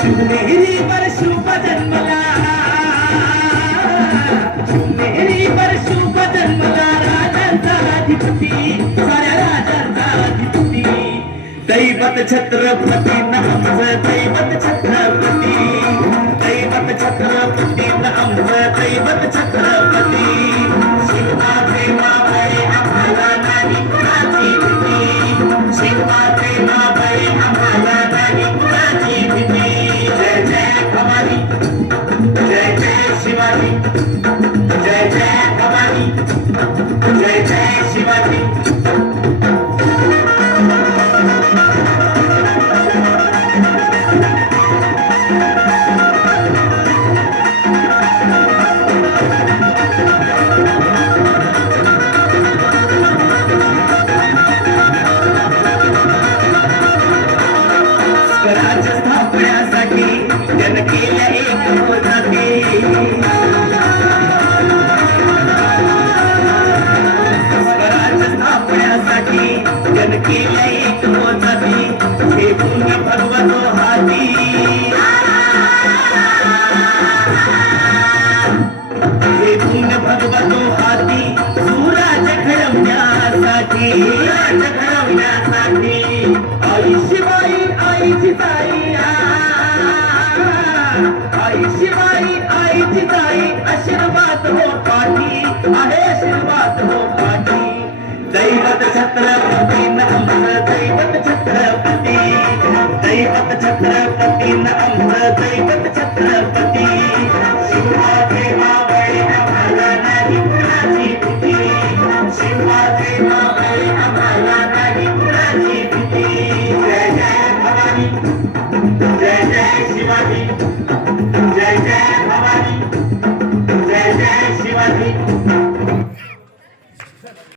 शिवनेरीवर शुभ जन्मला, शिवनेरीवर शुभ जन्मला, राजांचा अधिपती, साऱ्या राजांचा अधिपती, दैवत छत्रपती नामच दैवत छत्रपती, दैवत छत्रपती नामच दैवत छत्रपती, शिवाचे नावे आम्हाला नाही कुणाची भीती, शिवाचे नावे आम्हाला नाही कुणाची भीती. जय जय भवानी, जय जय शिवाजी, जय जय भवानी, जय जय शिवाजी. स्वराज्य स्थापण्यासाठी जन केल्या एक होताती, स्वराज्य स्थापण्यासाठी जन केल्या एक होताती, हे पुण्य भगवतो हाती, हे पुण्य भगवतो हाती, सुराज्य घडवण्यासाठी, राज्य घडवण्यासाठी. आई शिवाई आईची ताई, आई शिवाई आईची ताई, आशीर्वाद हो पाठी, आहे आशीर्वाद हो पाठी. दैवत छत्रपती नामच दैवत छत्रपती, दैवत छत्रपती नामच दैवत छत्रपती, शिवाचे मावळे आम्हाला नाही कुणाची भीती, शिवाचे मावळे आम्हाला नाही कुणाची भीती. जय जय भवानी, जय जय शिवाजी.